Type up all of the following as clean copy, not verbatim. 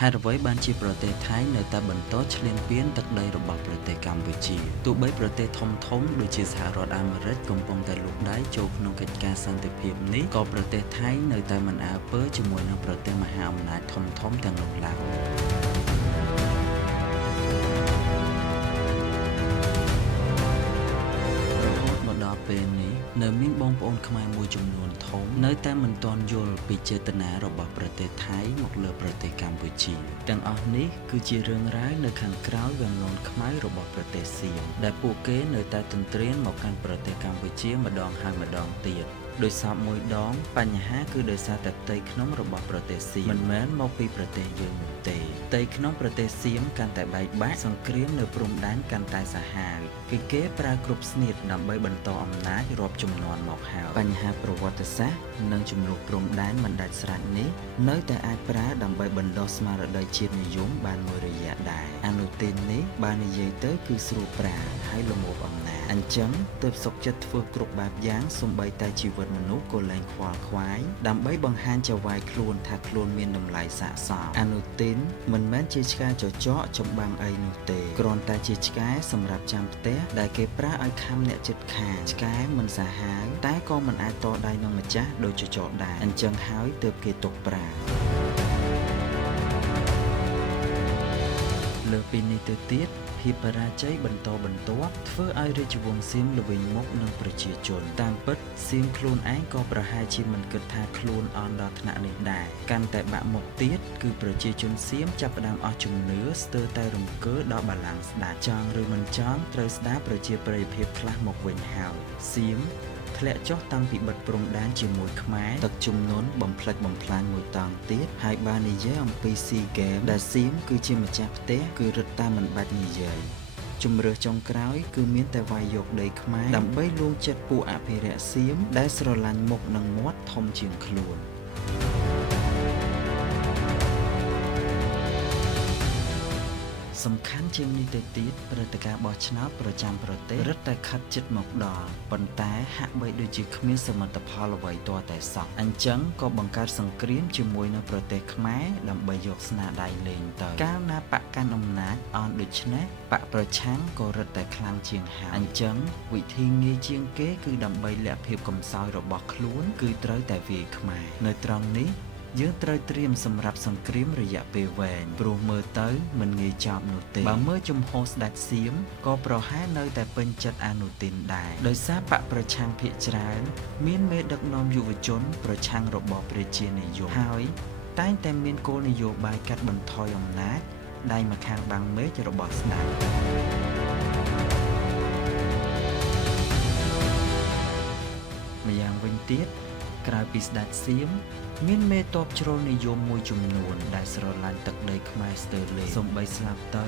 ហេតុអ្វីបានជាប្រទេសថៃនៅតែបន្តឈ្លានពានទឹកដីរបស់ប្រទេសកម្ពុជាទោះបីប្រទេសធំៗដូចជាសហរដ្ឋអាមេរិកកំពុងតែលូកដៃចូលក្នុងកិច្ចការសន្តិភាពនេះក៏ប្រទេសថៃនៅតែមិនអើពើជាមួយនឹងប្រទេសមហាអំណាចធំៗទាំងនោះឡើយដល់ពេលនេះនៅមានបងប្អូនខ្មែរមួយចំនួនធំនៅតែមិនទាន់យល់ពីចេតនារបស់ប្រទេសថៃមកលើប្រទេសកម្ពុជាទាំងអស់នេះគឺជារឿងរ៉ាវនៅខាងក្រៅវាំងននខ្មៅរបស់ប្រទេសសៀមដែលពួកគេនៅតែទន្ទ្រានមកកាន់ប្រទេសកម្ពុជាម្ដងហើយម្ដងទៀតដោយសារមួយដងបញ្ហាគឺដោយសារតែផ្ទៃក្នុងរបស់ប្រទេសសៀមមិនមែនមកពីប្រទេសយើងនោះទេផ្ទៃក្នុងប្រទេសសៀមកាន់តែបែកបាក់សង្គ្រាមនៅព្រំដែនកាន់តែសាហាវគឺគេប្រើគ្រប់ស្នៀតដើម្បីបន្តអំណាចរាប់ជំនាន់មកហើយបញ្ហាប្រវត្តិសាស្ត្រនិងចំនួនព្រំដែនមិនដាច់ស្រេចនេះនៅតែអាចប្រើដើម្បីបណ្ដុះស្មារតីជាតិនិយមបានមួយរយៈដែរអនុទាននេះបាននិយាយទៅគឺស្រួលប្រើហើយល្មមអំណាចអញ្ចឹងទើបសុខចិត្តធ្វើគ្រប់បែបយ៉ាងសូម្បីតែជីវិតមនុស្សក៏លែងខ្វល់ខ្វាយដើម្បីបង្ហាញចៅហ្វាយខ្លួនថាខ្លួនមានតម្លៃស័ក្តិសមអនុទានមិនមែនជាឆ្កែចចកចម្បាំងអីនោះទេគ្រាន់តែជាឆ្កែសម្រាប់ចាំផ្ទះដែលគេប្រើឲ្យខំអ្នកជិតខាងឆ្កែមិនសាហាវតែក៏មិនអាចតដៃនឹងម្ចាស់ដូចចចកដែរអញ្ចឹងហើយទើបគេទុកប្រើលើពីនេះទៅទៀតភាពបរាជ័យបន្តបន្ទាប់ធ្វើឲ្យរាជវង្សសៀមល្វីងមុខនឹងប្រជាជនតាមពិតសៀមខ្លួនឯងក៏ប្រហែលជាមិនគិតថាខ្លួនអន់ដល់ថ្នាក់នេះដែរកាន់តែបាក់មុខទៀតគឺប្រជាជនសៀមចាប់ផ្ដើមអស់ជំនឿស្ទើរតែរង្គើដល់បល្ល័ង្កស្ដេចចង់ឬមិនចង់ត្រូវស្ដារប្រជាប្រិយភាពខ្លះមកវិញហើយសៀមធ្លាក់ចុះតាំងពីបិទព្រំដែនជាមួយខ្មែរទឹកជំនន់បំផ្លិចបំផ្លាញមួយតង់ទៀតហើយបាននិយាយអំពីស៊ីហ្គេមដែលសៀមគឺជាម្ចាស់ផ្ទះគឺរឹតតែមិនបាច់និយាយជំរឿសចុងក្រោយគឺមានតែវាយយកដីខ្មែរដើម្បីលួងចិត្តពួកអភិរក្សសៀមដែលស្រឡាញ់មុខនិងមាត់ធំជាងខ្លួនសំខាន់ជាងនេះទៅទៀតព្រឹត្តិការណ៍បោះឆ្នោតប្រចាំប្រទេសរឹតតែខិតជិតមកដល់ប៉ុន្តែហាក់បីដូចជាគ្មានសមិទ្ធផលអ្វីទាល់តែសោះអញ្ចឹងក៏បង្កើតសង្គ្រាមជាមួយនឹងប្រទេសខ្មែរដើម្បីយកស្នាដៃលេងទៅកាលណាបកកាន់អំណាចអន់ដូច្នេះបកប្រឆាំងក៏រឹតតែខ្លាំងជាងហើយអញ្ចឹងវិធីងាយជាងគេគឺដើម្បីលាក់ភាពកំសោយរបស់ខ្លួនគឺត្រូវតែវាយខ្មែរនៅត្រង់នេះយើងត្រូវត្រៀមសម្រាប់សង្គ្រាមរយៈពេលវែងព្រោះមើលទៅមិនងាយចប់នោះទេបើមើលជំហរស្ដេចសៀមក៏ប្រហែលនៅតែពេញចិត្តអនុទានដែរដោយសារបកប្រឆាំងភាគច្រើនមានមេដឹកនាំយុវជនប្រឆាំងរបបប្រជានិយមហើយតែងតែមានគោលនយោបាយកាត់បន្ថយអំណាចដៃម្ខាងបាំងមេឃរបស់ស្ដេចម្យ៉ាងវិញទៀតក្រៅពីស្ដេចសៀមមានមេតបជ្រុលនិយមមួយចំនួនដែលស្រឡាញ់ទឹកដីខ្មែរស្ទើរលេសូម្បីស្លាប់ទៅ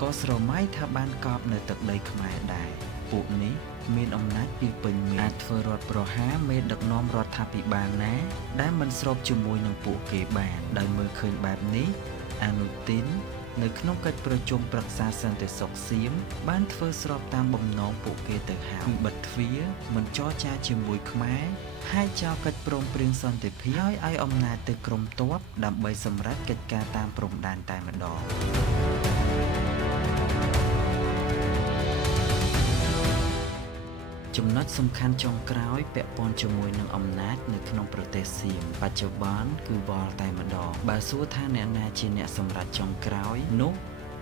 ក៏ស្រមៃថាបានកប់នៅទឹកដីខ្មែរដែរពួកនេះមានអំណាចពីពេញអាចធ្វើរដ្ឋប្រហារមេដឹកនាំរដ្ឋាភិបាលណាដែលមិនស្របជាមួយនឹងពួកគេបានដោយមើលឃើញបែបនេះអនុទាននៅក្នុងកិច្ចប្រជុំប្រឹក្សាសន្តិសុខសៀមបានធ្វើស្របតាមបំណងពួកគេទៅហើយបិទទ្វារមិនចរចាជាមួយខ្មែរហើយចោលកិច្ចព្រមព្រៀងសន្តិភាពឲ្យអំណាចទៅក្រុមទ័ពដើម្បីសម្រេចកិច្ចការតាមព្រំដែនតែម្ដងចំណុចសំខាន់ចុងក្រោយពាក់ព័ន្ធជាមួយនឹងអំណាចនៅក្នុងប្រទេសសៀមបច្ចុប្បន្នគឺវល់តែម្ដងបើសួរថាអ្នកណាជាអ្នកសម្រេចចុងក្រោយនោះ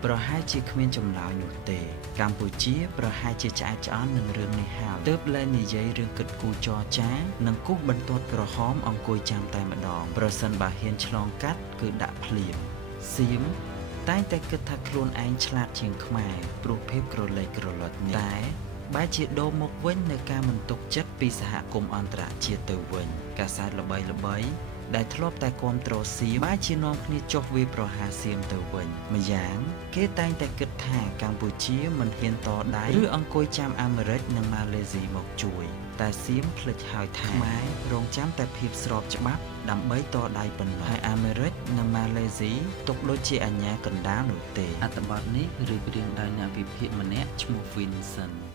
ប្រហែលជាគ្មានចម្លើយនោះទេកម្ពុជាប្រហែលជាឆ្អែតឆ្អន់នឹងរឿងនេះហើយទើបលែងនិយាយរឿងគិតគូរចរចានិងគូសបន្ទាត់ក្រហមអង្គុយចាំតែម្ដងប្រសិនបើហ៊ានឆ្លងកាត់គឺដាក់ភ្លាមសៀមតែងតែគិតថាខ្លួនឯងឆ្លាតជាងខ្មែរព្រោះភាពក្រឡេកក្រឡុចនេះតែបែរជាដូរមកវិញនៅការមិនទុកចិត្តពីសហគមន៍អន្តរជាតិទៅវិញកាសែតល្បីៗដែលធ្លាប់តែគាំទ្រសៀមបែរជានាំគ្នាចុះវាយប្រហារសៀមទៅវិញម្យ៉ាងគេតែងតែគិតថាកម្ពុជាមិនហ៊ានតដៃឬអង្គុយចាំអាមេរិកនិងម៉ាឡេស៊ីមកជួយតែសៀមភ្លេចហើយថាខ្មែររងចាំតែភាពស្របច្បាប់ដើម្បីតដៃប៉ុណ្ណោះហើយអាមេរិកនិងម៉ាឡេស៊ីទុកដូចជាអាញាកណ្ដាលនោះទេអត្ថបទនេះរៀបរៀងដោយអ្នកវិភាគម្នាក់ឈ្មោះ Vincent